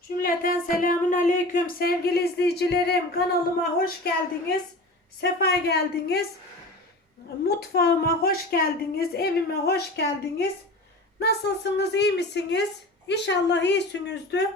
Cümleten selamun aleyküm sevgili izleyicilerim. Kanalıma hoş geldiniz. Sefa geldiniz. Mutfağıma hoş geldiniz. Evime hoş geldiniz. Nasılsınız? iyi misiniz? İnşallah iyisinizdir.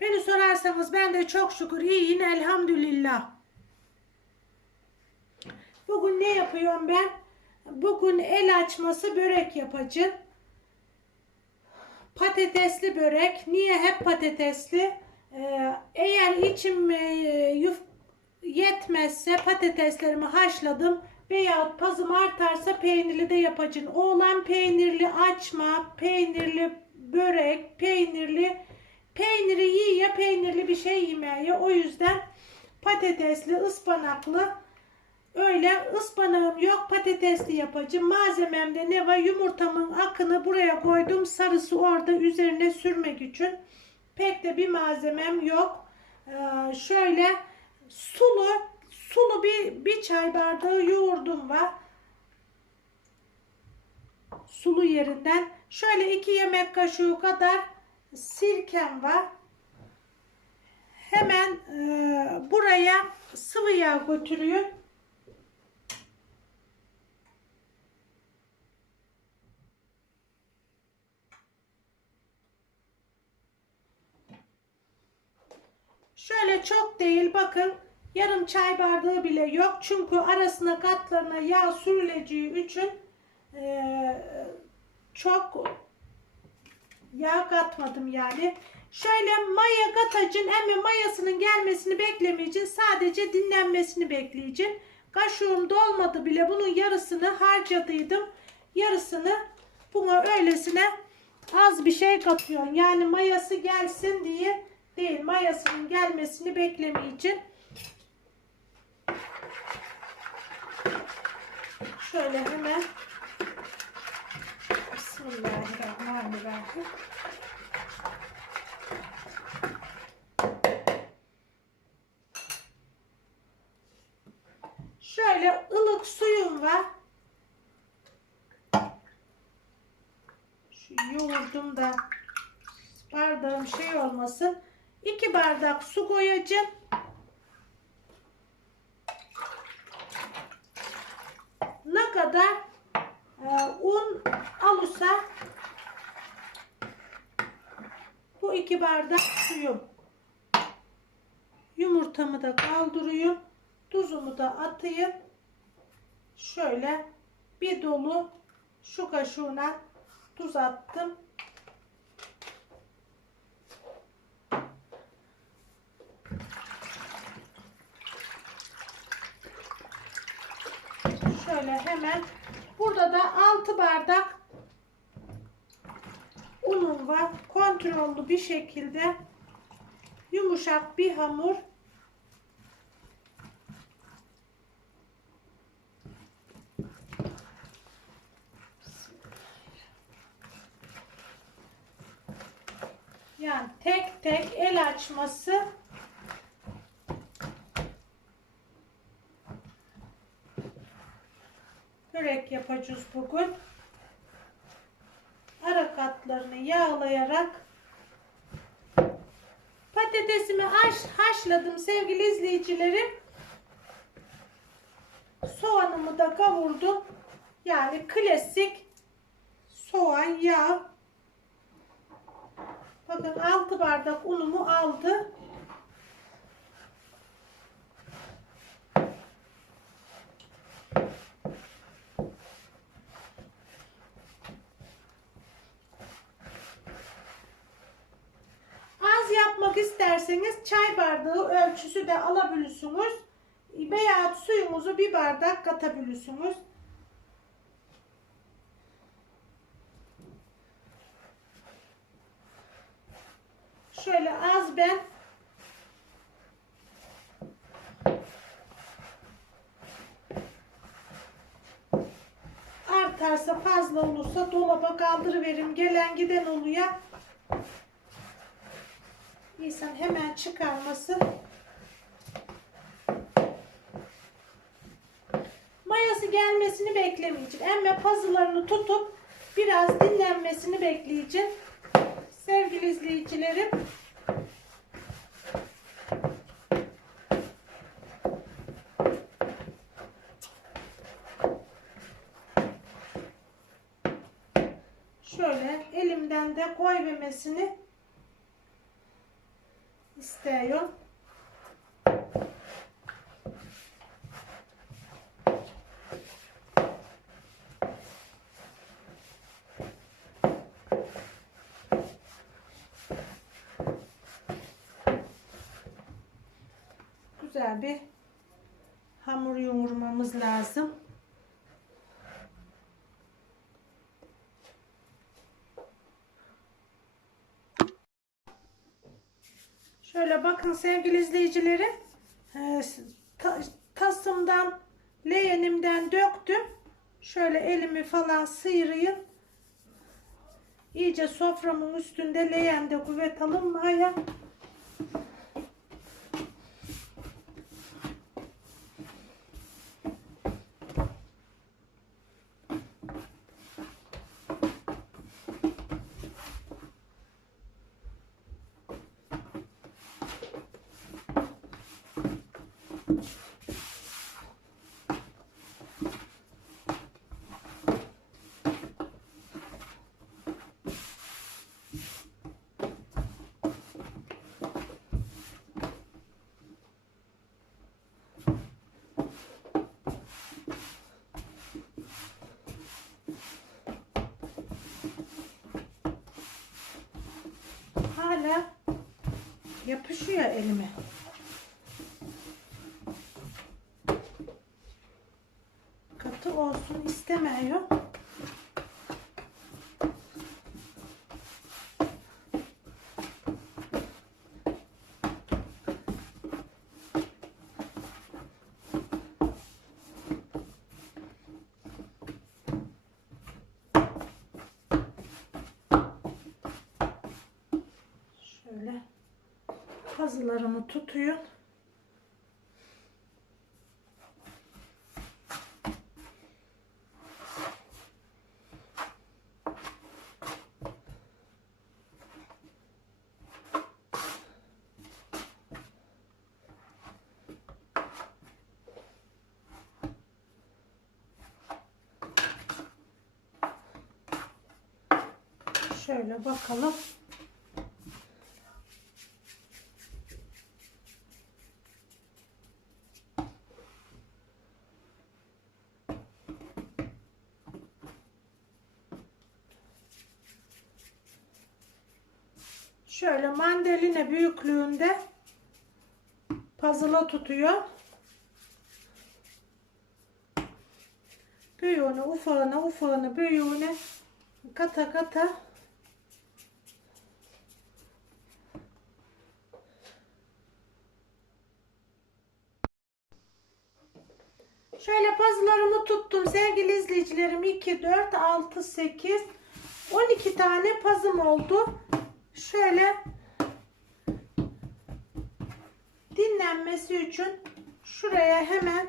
Beni sorarsanız ben de çok şükür iyiyim elhamdülillah. Bugün ne yapıyorum ben? Bugün el açması börek yapacağım. Patatesli börek. Niye hep patatesli? Ee, eğer içim e, yuf yetmezse patateslerimi haşladım veya pazım artarsa peynirli de yapacağım. Oğlan peynirli açma, peynirli börek, peynirli peyniri yiye peynirli bir şey yemeye. O yüzden patatesli, ıspanaklı Öyle ıspanağım yok patatesli yapacağım. Malzememde ne var? Yumurtamın akını buraya koydum. Sarısı orada üzerine sürmek için. Pek de bir malzemem yok. Ee, şöyle sulu sulu bir, bir çay bardağı yoğurdum var. Sulu yerinden. Şöyle iki yemek kaşığı kadar sirkem var. Hemen e, buraya sıvı yağ götürüyorum. Şöyle çok değil bakın yarım çay bardağı bile yok. Çünkü arasına katlarına yağ sürüleceği için eee, çok yağ katmadım yani. Şöyle maya katacın ama mayasının gelmesini beklemeyeceğim. Sadece dinlenmesini bekleyeceğim. Kaşığım dolmadı bile. Bunun yarısını harcadıydım. Yarısını buna öylesine az bir şey katıyorum. Yani mayası gelsin diye değil. Mayasının gelmesini beklemeyeceğim. Şöyle hemen Bismillahirrahmanirrahim. Şöyle ılık suyum var. Şu yoğurdum da bardağım şey olmasın. 2 bardak su koyacağım. Ne kadar e, un alırsa bu iki bardak suyum. Yumurtamı da kaldırıyorum. Tuzumu da atayım. Şöyle bir dolu şu kaşığına tuz attım. Şöyle hemen burada da 6 bardak unum var. Kontrollü bir şekilde yumuşak bir hamur Yani tek tek el açması börek yapacağız bugün. Ara katlarını yağlayarak patatesimi haş, haşladım sevgili izleyicilerim. Soğanımı da kavurdum. Yani klasik soğan, yağ. Bakın 6 bardak unumu aldı. Az yapmak isterseniz çay bardağı ölçüsü de alabilirsiniz. Veya suyumuzu bir bardak katabilirsiniz. Şöyle az ben artarsa fazla olursa dolaba kaldırıverim. Gelen giden oluyor. İnsan hemen çıkarması mayası gelmesini beklemeyeceğim. Emme pazılarını tutup biraz dinlenmesini bekleyeceğim. Sevgili izleyicilerim şöyle elimden de koy vermesini istiyorum. Güzel bir hamur yoğurmamız lazım. Şöyle bakın sevgili izleyicilerim. Ee, ta- tasımdan leğenimden döktüm. Şöyle elimi falan sıyırayım. İyice soframın üstünde leğende kuvvet alınmaya. Hala yapışıyor elime. Katı olsun istemiyor. Şöyle pazılarımı tutuyor. Şöyle bakalım. Şöyle mandalina büyüklüğünde puzzle'a tutuyor. Büyüğünü, ufağını, ufağını, büyüğünü kata kata Şöyle puzzle'larımı tuttum sevgili izleyicilerim. 2, 4, 6, 8, 12 tane puzzle'ım oldu. Şöyle dinlenmesi için şuraya hemen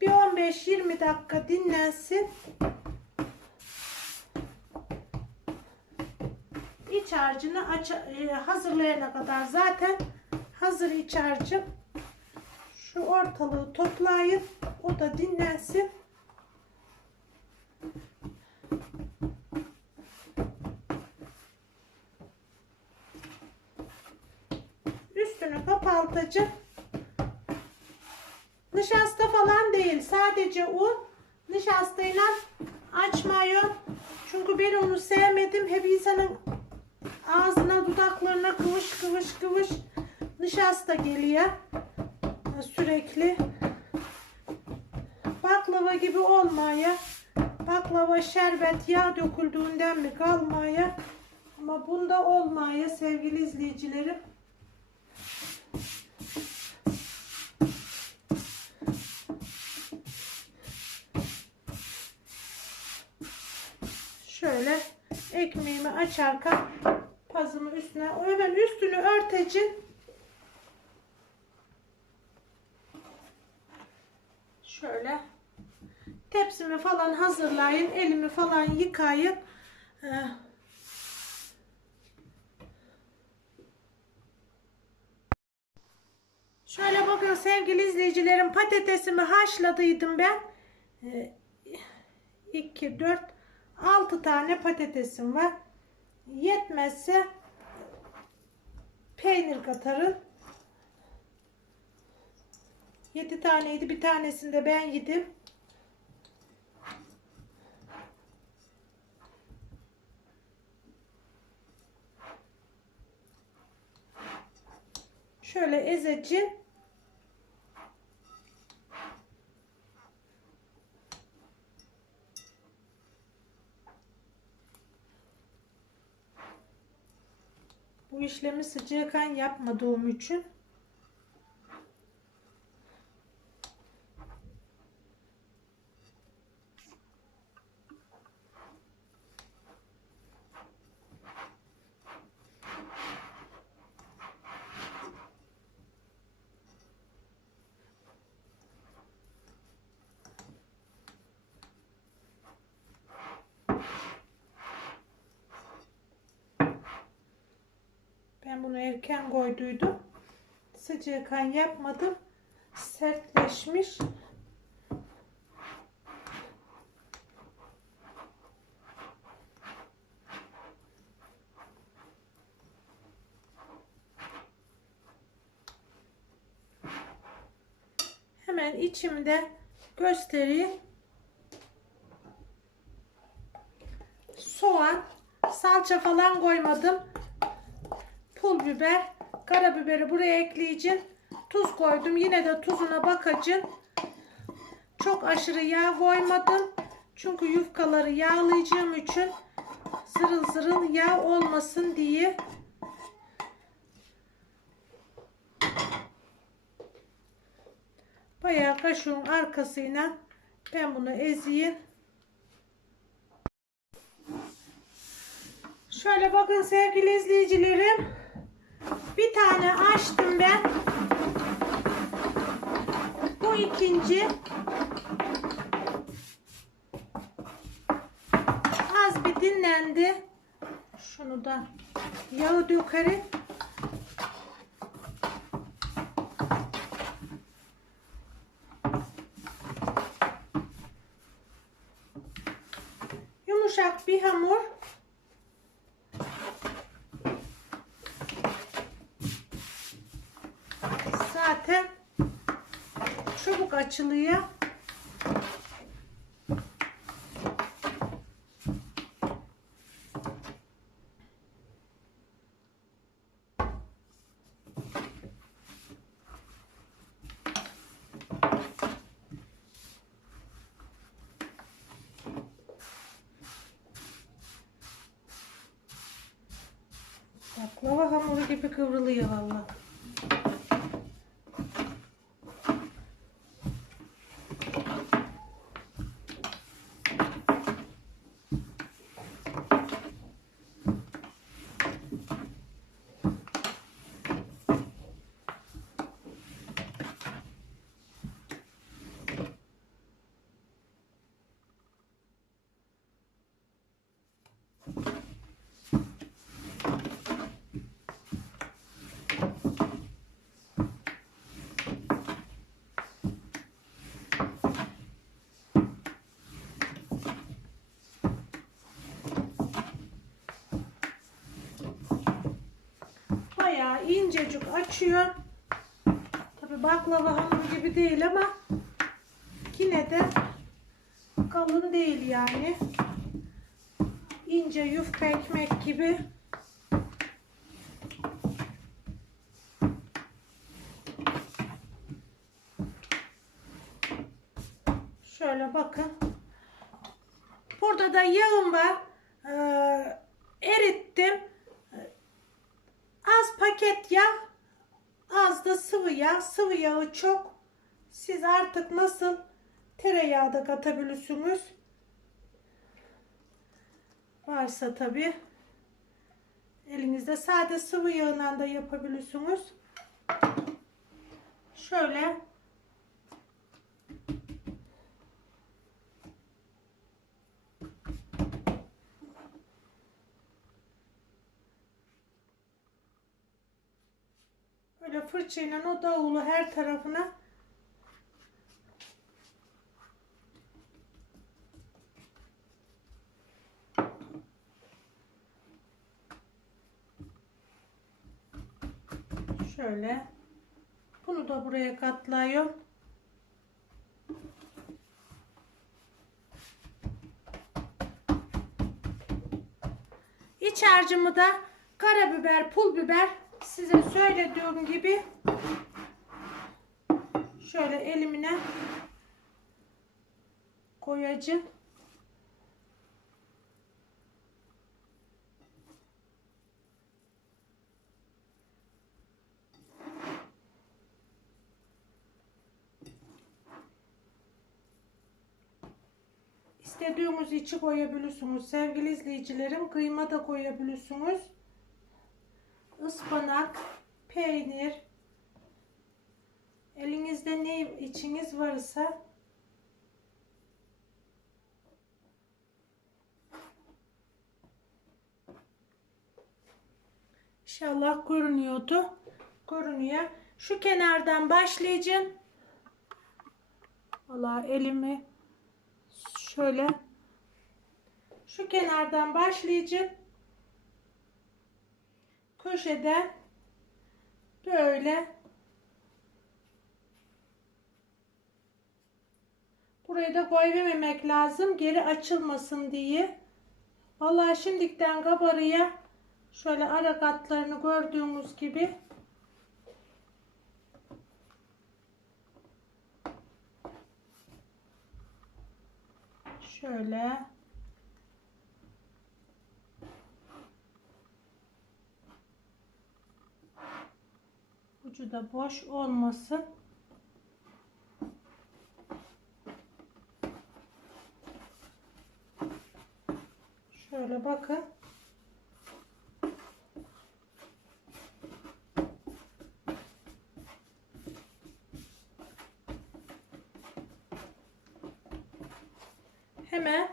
bir 15-20 dakika dinlensin. İç harcını aç, e, hazırlayana kadar zaten hazır iç harcım. Şu ortalığı toplayın. O da dinlensin. Üstünü kapatacağım. Nişasta falan değil. Sadece un. Nişastayla açmayın. Çünkü ben onu sevmedim. Hep insanın ağzına dudaklarına kıvış kıvış kıvış nişasta geliyor. Sürekli. Baklava gibi olmaya. Baklava şerbet yağ döküldüğünden mi kalmaya. Ama bunda olmaya sevgili izleyicilerim. Şöyle ekmeğimi açarken pazımı üstüne hemen üstünü örteceğim. Şöyle tepsimi falan hazırlayın. Elimi falan yıkayın. Ee, Şöyle bakın sevgili izleyicilerim patatesimi haşladıydım ben. 2, 4, 6 tane patatesim var. yetmezse peynir katarım. 7 taneydi. Bir tanesini de ben yedim. Şöyle ezeceğim. İşlemi sıcakkan yapmadığım için Ben bunu erken koyduydum. Sıcakkan yapmadım. Sertleşmiş. Hemen içimde göstereyim. Soğan, salça falan koymadım pul biber, karabiberi buraya ekleyeceğim. Tuz koydum. Yine de tuzuna bakacağım. Çok aşırı yağ koymadım. Çünkü yufkaları yağlayacağım için zırıl zırıl yağ olmasın diye. Bayağı kaşığın arkasıyla ben bunu ezeyim. Şöyle bakın sevgili izleyicilerim. Bir tane açtım ben. Bu ikinci. Az bir dinlendi. Şunu da yağı dökerim. Yumuşak bir hamur. zaten açılıyor. Baklava hamuru gibi kıvrılıyor vallahi. Bayağı incecik açıyor. Tabi baklava hamuru gibi değil ama yine de kalın değil yani. İnce yufka ekmek gibi. Şöyle bakın. Burada da yağım var. Ee, erittim. Az paket yağ, az da sıvı yağ. Sıvı yağı çok. Siz artık nasıl tereyağı da katabilirsiniz. Varsa tabi. Elinizde sade sıvı yağından da yapabilirsiniz. Şöyle böyle fırçayla o davulu her tarafına şöyle. Bunu da buraya katlıyorum iç harcımı da karabiber pul biber size söylediğim gibi şöyle elimine koyacağım. İstediğiniz içi koyabilirsiniz. Sevgili izleyicilerim kıyma da koyabilirsiniz. Ispanak, peynir, elinizde ne içiniz varsa İnşallah görünüyordu. Görünüyor. Şu kenardan başlayacağım. Allah elimi şöyle şu kenardan başlayacağım. Köşeden böyle Burayı da koymamak lazım. Geri açılmasın diye. Vallahi şimdikten kabarıya şöyle ara katlarını gördüğümüz gibi şöyle ucu da boş olmasın. Şöyle bakın. Hemen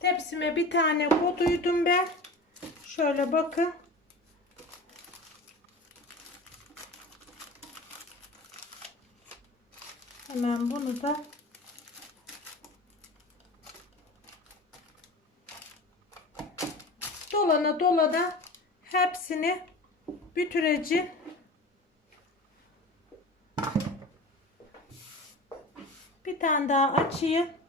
tepsime bir tane koduydum ben. Şöyle bakın. Hemen bunu da dolana dolana hepsini bütüreci bir tane daha açayım.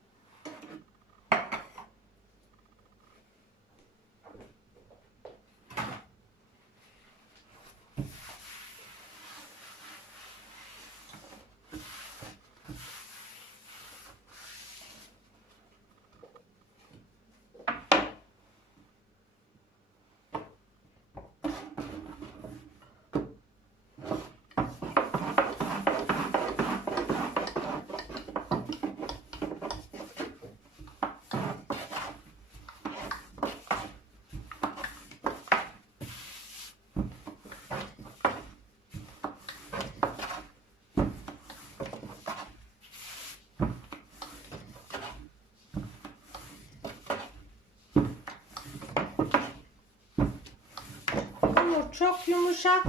Hamur çok yumuşak.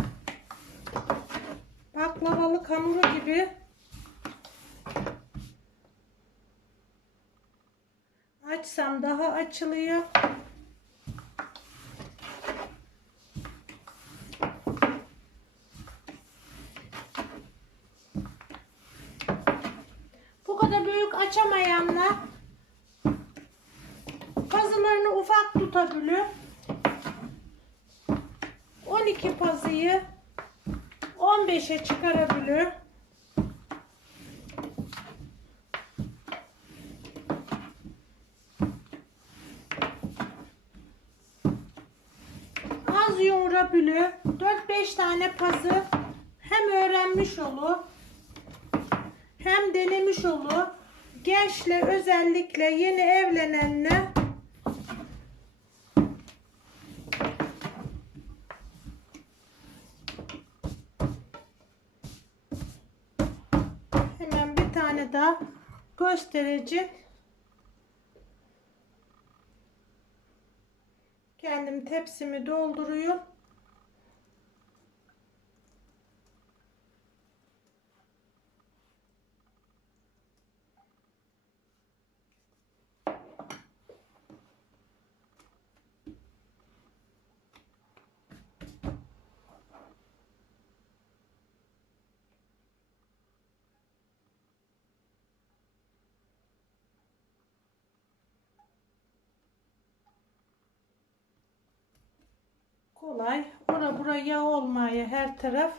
Baklavalık hamuru gibi. Açsam daha açılıyor. Bu kadar büyük açamayanlar pazılarını ufak tutabiliyor. 12 pazıyı 15'e çıkarabiliyor. Az yoğurabiliyor. 4-5 tane pazı hem öğrenmiş olur hem denemiş olur. Gençle özellikle yeni evlenenler Hemen bir tane daha göstereceğim. Kendim tepsimi dolduruyorum. Kolay. Ora bura yağ olmaya her taraf.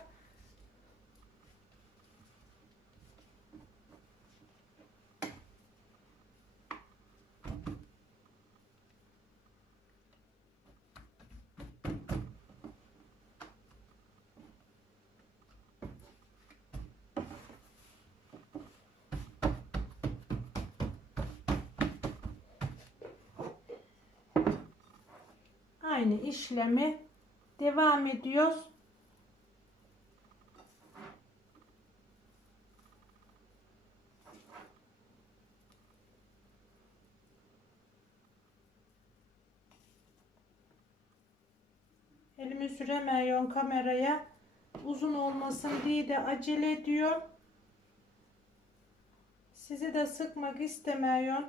Aynı işlemi devam ediyoruz. Elimi süremiyorum kameraya. Uzun olmasın diye de acele ediyorum. Sizi de sıkmak istemiyorum.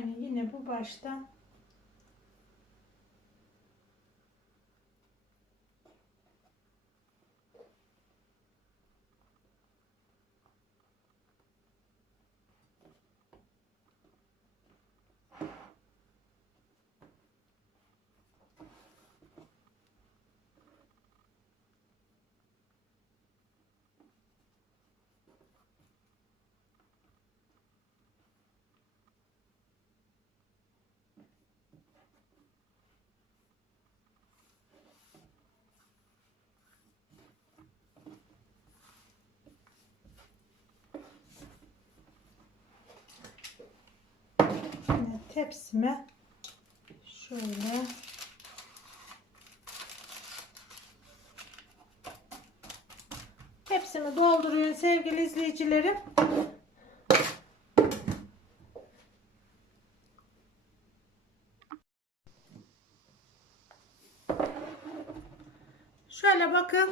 Aynı yine bu baştan yine tepsime şöyle Tepsimi dolduruyorum sevgili izleyicilerim. Şöyle bakın.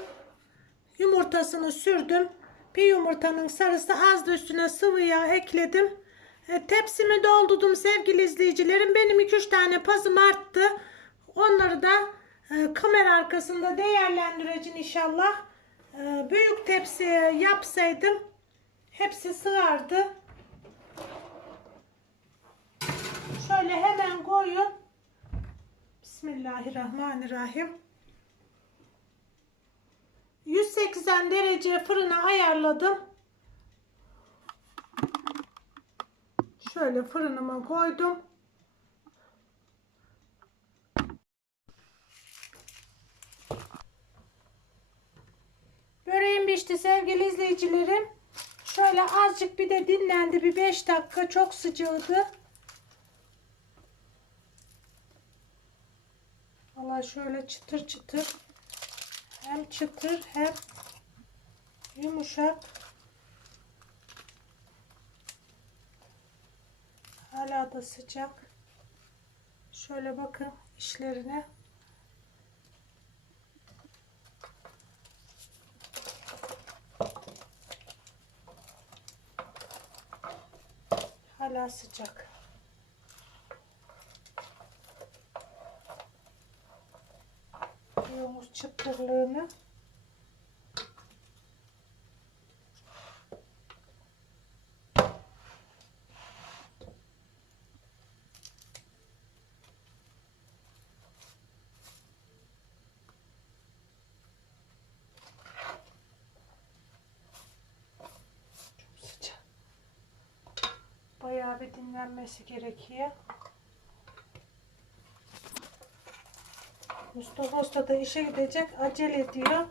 Yumurtasını sürdüm. Bir yumurtanın sarısı az da üstüne sıvı yağ ekledim. E, tepsimi doldurdum sevgili izleyicilerim. Benim 2-3 tane pazım arttı. Onları da e, kamera arkasında değerlendireceğim inşallah. E, büyük tepsi yapsaydım hepsi sığardı. Şöyle hemen koyun. Bismillahirrahmanirrahim. 180 derece fırına ayarladım. Şöyle fırınıma koydum. Böreğim pişti sevgili izleyicilerim. Şöyle azıcık bir de dinlendi bir 5 dakika çok sıcağıdı. Valla şöyle çıtır çıtır hem çıtır hem yumuşak. Hala da sıcak. Şöyle bakın işlerine. Hala sıcak. Yumur çıtırlığını. Bayağı bir dinlenmesi gerekiyor. Mustafa Usta da işe gidecek. Acele ediyor.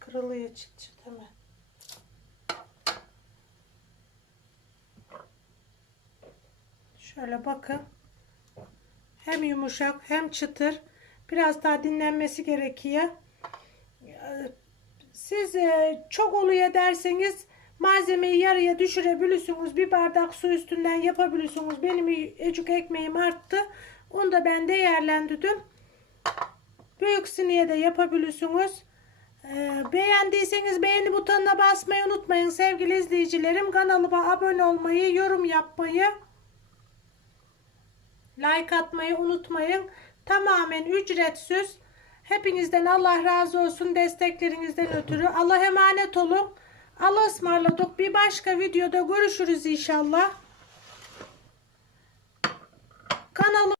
Kırılıyor çıt çıt hemen. Şöyle bakın. Hem yumuşak hem çıtır. Biraz daha dinlenmesi gerekiyor. Siz e, çok oluyor derseniz malzemeyi yarıya düşürebilirsiniz. Bir bardak su üstünden yapabilirsiniz. Benim ecuk ekmeğim arttı. Onu da ben değerlendirdim. Büyük siniye de yapabilirsiniz. Ee, beğendiyseniz beğeni butonuna basmayı unutmayın sevgili izleyicilerim. Kanalıma abone olmayı, yorum yapmayı, like atmayı unutmayın. Tamamen ücretsiz. Hepinizden Allah razı olsun desteklerinizden ötürü. Allah emanet olun. Allah'a ısmarladık. Bir başka videoda görüşürüz inşallah. Kanalım